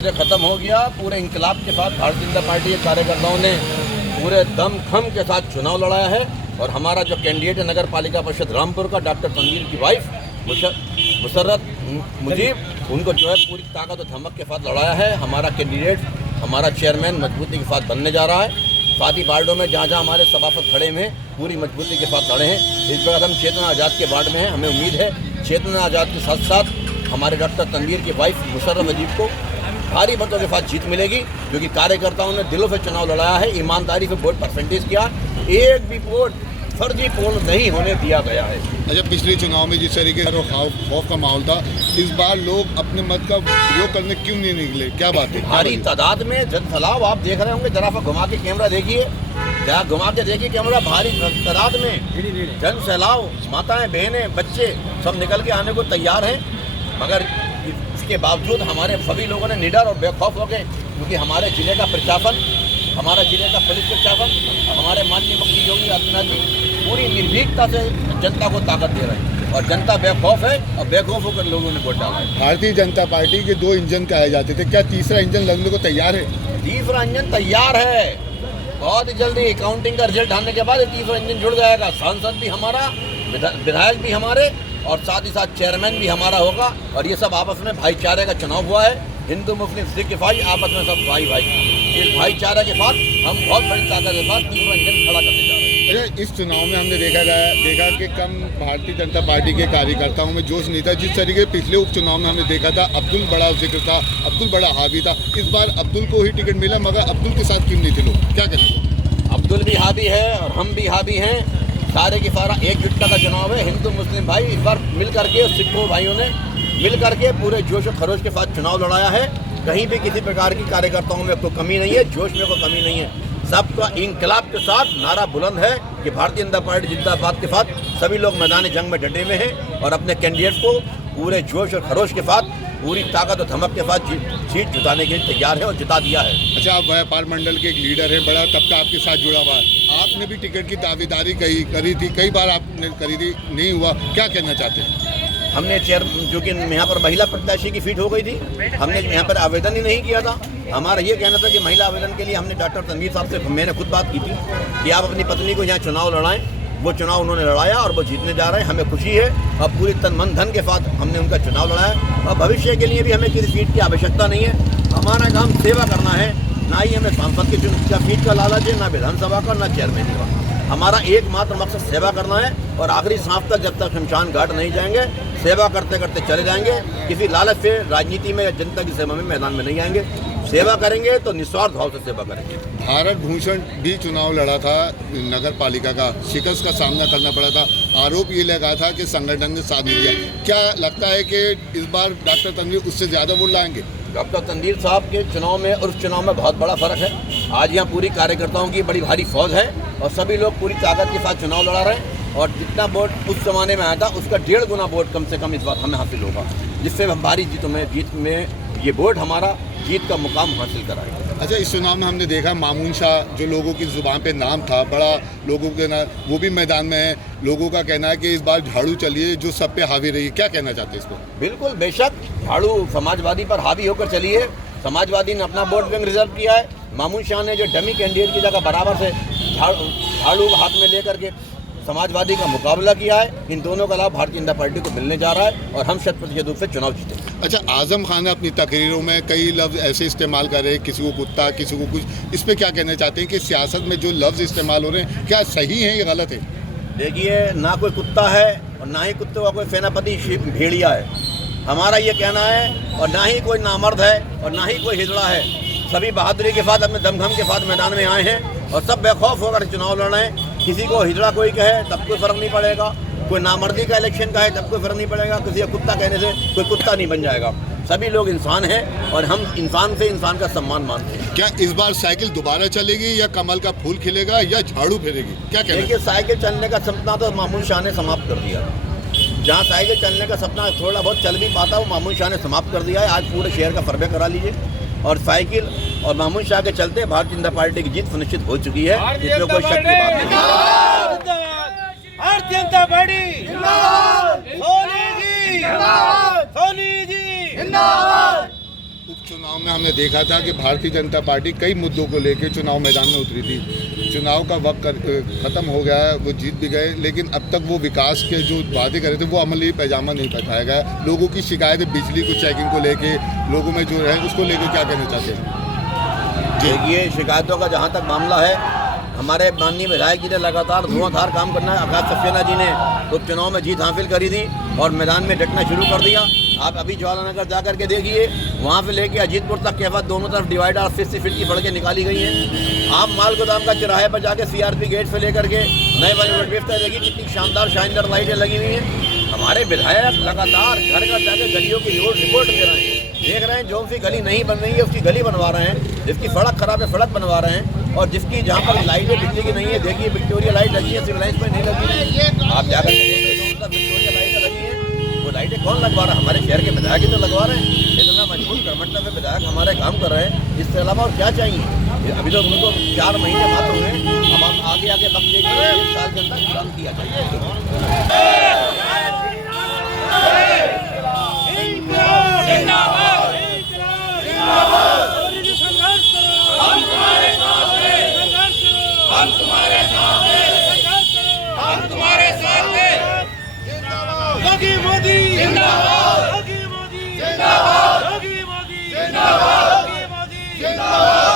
खत्म हो गया। पूरे इंकलाब के बाद भारतीय जनता पार्टी के कार्यकर्ताओं ने पूरे दमखम के साथ चुनाव लड़ाया है और हमारा जो कैंडिडेट है नगर पालिका परिषद रामपुर का डॉक्टर तनवीर की वाइफ मुसर्रत मुजीब, उनको जो है पूरी ताकत और धमक के साथ लड़ाया है। हमारा कैंडिडेट, हमारा चेयरमैन मजबूती के साथ बनने जा रहा है। साथ ही वार्डों में जहाँ जहाँ हमारे सभापति खड़े हैं पूरी मजबूती के साथ लड़े हैं। इस वक्त हम चेतना आज़ाद के वार्ड में हैं। हमें उम्मीद है चेतना आज़ाद के साथ साथ हमारे डॉक्टर तनवीर की वाइफ मुसर्रत मुजीब को भारी मतों के साथ जीत मिलेगी, क्योंकि कार्यकर्ताओं ने दिलों से चुनाव लड़ाया है, ईमानदारी से वोट परसेंटेज किया, एक भी वोट फर्जी पोल नहीं होने दिया गया है। अच्छा, पिछले चुनाव में जिस तरीके का खौफ का माहौल था, इस बार लोग अपने मत का प्रयोग करने क्यों नहीं निकले? क्या बात है? भारी तादाद में जनसैलाब आप देख रहे होंगे, जरा सा घुमा के कैमरा देखिए, जरा घुमा के देखिए कैमरा। भारी तादाद में जनसैलाब, माताएं, बहनें, बच्चे सब निकल के आने को तैयार हैं, मगर के बावजूद हमारे सभी लोगों ने निडर और बेखौफ हो गए, क्योंकि हमारे जिले का प्रशासन, हमारा जिले का पुलिस प्रशासन, हमारे माननीय मुख्यमंत्री योगी आदित्यनाथ जी पूरी निर्भीकता से जनता को ताकत दे रहे हैं और जनता बेखौफ है और बेखौफ होकर लोगों ने वोट डाला है। भारतीय जनता पार्टी के 2 इंजन कहे जाते थे, क्या तीसरा इंजन लगने को तैयार है? तीसरा इंजन तैयार है, बहुत जल्दी काउंटिंग का रिजल्ट आने के बाद तीसरा इंजन जुड़ जाएगा। सांसद भी हमारा, विधायक भी हमारे और साथ ही साथ चेयरमैन भी हमारा होगा और ये सब आपस में भाईचारे का चुनाव हुआ है। हिंदू मुस्लिम सिख ईसाई आपस में सब भाई भाई, इस भाईचारे के साथ हम बहुत बड़ी ताकत के साथ तीसरा इंजन खड़ा करने जा रहे हैं। इस चुनाव में हमने देखा कि कम भारतीय जनता पार्टी के कार्यकर्ताओं में जोश नहीं था, जिस तरीके पिछले उपचुनाव में हमने देखा था अब्दुल बड़ा जिक्र था, अब्दुल बड़ा हावी था। इस बार अब्दुल को ही टिकट मिला, मगर अब्दुल के साथ क्यों नहीं थे लोग? क्या करें? अब्दुल भी हावी है और हम भी हावी हैं, सारे की सारा एकजुटता का चुनाव है। हिंदू मुस्लिम भाई इस बार मिल करके, सिखों भाइयों ने मिल करके पूरे जोश और खरोश के साथ चुनाव लड़ाया है। कहीं भी किसी प्रकार की कार्यकर्ताओं में कोई कमी नहीं है, जोश में कोई कमी नहीं है। सबका इंकलाब के साथ नारा बुलंद है कि भारतीय जनता पार्टी जिंदाबाद के साथ सभी लोग मैदानी जंग में डटे हुए हैं और अपने कैंडिडेट को पूरे जोश और खरोश के साथ पूरी ताकत और धमक के साथ सीट जुटाने के लिए तैयार है और जिता दिया है। अच्छा, आप व्यापार मंडल के एक लीडर हैं, बड़ा तबका आपके साथ जुड़ा हुआ है, आपने भी टिकट की दावेदारी करी थी, कई बार आपने करी थी, नहीं हुआ, क्या कहना चाहते हैं? हमने जो कि यहाँ पर महिला प्रत्याशी की सीट हो गई थी, हमने यहाँ पर आवेदन ही नहीं किया था। हमारा ये कहना था कि महिला आवेदन के लिए हमने डॉक्टर तनवीर साहब से मैंने खुद बात की थी कि आप अपनी पत्नी को यहाँ चुनाव लड़ाएं। वो चुनाव उन्होंने लड़ाया और वो जीतने जा रहे हैं, हमें खुशी है। और पूरी तन मन धन के साथ हमने उनका चुनाव लड़ाया और भविष्य के लिए भी हमें किसी सीट की आवश्यकता नहीं है। हमारा काम सेवा करना है, ना ही हमें सांसद की सीट का लालच है, ना विधानसभा का, ना चेयरमैन का। हमारा एकमात्र मकसद सेवा करना है और आखिरी सांस तक जब तक शमशान घाट नहीं जाएंगे, सेवा करते करते चले जाएंगे। किसी लालच से राजनीति में या जनता की सेवा में मैदान में नहीं आएंगे। सेवा करेंगे तो निस्वार्थ भाव से सेवा करेंगे। भारत भूषण भी चुनाव लड़ा था नगर पालिका का, शिकस्त का सामना करना पड़ा था। आरोप ये लगा था कि संगठन ने साथ नहीं दिया। क्या लगता है कि इस बार डॉक्टर तनवीर उससे ज़्यादा वोट लाएंगे? डॉक्टर तनवीर साहब के चुनाव में और उस चुनाव में बहुत बड़ा फर्क है। आज यहाँ पूरी कार्यकर्ताओं की बड़ी भारी फौज है और सभी लोग पूरी ताकत के साथ चुनाव लड़ा रहे हैं और जितना वोट उस जमाने में आया था उसका 1.5 गुना वोट कम से कम इस बार हमें हासिल होगा, जिससे हम भारी जीत में ये वोट हमारा जीत का मुकाम हासिल कराएगा। अच्छा, इस चुनाव में हमने देखा मामून शाह, जो लोगों की जुबान पे नाम था, बड़ा लोगों के नाम, वो भी मैदान में है। लोगों का कहना है कि इस बार झाड़ू चलिए जो सब पे हावी रही। क्या कहना चाहते हैं इसको? बिल्कुल, बेशक झाड़ू समाजवादी पर हावी होकर चलिए। समाजवादी ने अपना वोट बैंक रिजर्व किया है। मामून शाह ने जो डमी कैंडिडेट की जगह बराबर से झाड़ू हाथ में लेकर के समाजवादी का मुकाबला किया है। इन दोनों का लाभ भारतीय जनता पार्टी को मिलने जा रहा है और हम 100% रूप से चुनाव जीतेंगे। अच्छा, आजम खान ने अपनी तकरीरों में कई लफ्ज़ ऐसे इस्तेमाल कर रहे हैं, किसी को कुत्ता, किसी को कुछ। इस पर क्या कहना चाहते हैं कि सियासत में जो लफ्ज़ इस्तेमाल हो रहे हैं, क्या सही है या गलत है? देखिए, ना कोई कुत्ता है और ना ही कुत्ते का कोई सेनापति भेड़िया है, हमारा ये कहना है। और ना ही कोई नामर्द है और ना ही कोई हिजड़ा है। सभी बहादुरी के साथ अपने दमखम के साथ मैदान में आए हैं और सब बेखौफ होकर चुनाव लड़ रहे हैं। किसी को हिजड़ा कोई कहे तब कोई फर्क नहीं पड़ेगा, कोई नामर्दी का इलेक्शन का है तब कोई फर्क नहीं पड़ेगा, किसी का कुत्ता कहने से कोई कुत्ता नहीं बन जाएगा। सभी लोग इंसान हैं और हम इंसान से इंसान का सम्मान मानते हैं। क्या इस बार साइकिल दोबारा चलेगी या कमल का फूल खिलेगा या झाड़ू फेरेगी? क्या कहना? देखिए, साइकिल चलने का सपना तो मामून शाह ने समाप्त कर दिया। जहाँ साइकिल चलने का सपना थोड़ा बहुत चल भी पाता, वो मामून शाह ने समाप्त कर दिया है। आज पूरे शहर का सर्वे करा लीजिए और साइकिल और मामून शाह के चलते भारतीय जनता पार्टी की जीत सुनिश्चित हो चुकी है, इसमें कोई शक की बात नहीं। भारतीय जनता पार्टी जिंदाबाद, सोनी जी जिंदाबाद, सोनी जी जिंदाबाद। उपचुनाव में हमने देखा था कि भारतीय जनता पार्टी कई मुद्दों को लेकर चुनाव मैदान में उतरी थी। चुनाव का वक्त ख़त्म हो गया है, वो जीत भी गए, लेकिन अब तक वो विकास के जो वादे करे थे वो अमली पैजामा नहीं पहनाया गया। लोगों की शिकायतें बिजली को चेकिंग को लेके, लोगों में जो है उसको लेकर क्या कहना चाहते हैं? देखिए, शिकायतों का जहाँ तक मामला है, हमारे माननीय विधायक जी ने लगातार धुआंधार काम करना है। आकाश सक्सेना जी ने उपचुनाव में जीत हासिल करी थी और मैदान में डटना शुरू कर दिया। आप अभी ज्वालानगर जा करके देखिए, वहाँ से लेके अजीतपुर तक के बाद दोनों तरफ डिवाइडर 80 फीट की सड़कें निकाली गई हैं। आप माल गोदाम का चौराहे पर जाके CRP गेट से लेकर के नए वाले रोडवेज तक देखिए, कितनी शानदार लाइटें लगी हुई हैं। हमारे विधायक लगातार घर घर जाके गलियों की रिपोर्ट दे रहे हैं, देख रहे हैं जो सी गली नहीं बन रही है उसकी गली बनवा रहे हैं, जिसकी सड़क खराब है सड़क बनवा रहे हैं, और जिसकी जहाँ पर लाइटें बिजली की नहीं है, देखिए विक्टोरिया लाइट लगी है, सिविल लाइन्स पर नहीं लगी है। आप जाकर देखिए विक्टोरिया लाइटें लगी हैं, वो लाइटें कौन लगवा रहा है? हमारे शहर के विधायक ही तो लगवा रहे हैं। इतना मजबूत कर्मठता से विधायक हमारे काम कर रहे हैं, इसके अलावा और क्या चाहिए? अभी तो उनको 4 महीने मात्र हुए, अब आप आगे वक्त देखिए 1 साल के अंदर काम किया चाहिए। योगी मोदी जिंदाबाद, योगी मोदी जिंदाबाद, योगी मोदी जिंदाबाद, योगी मोदी जिंदाबाद।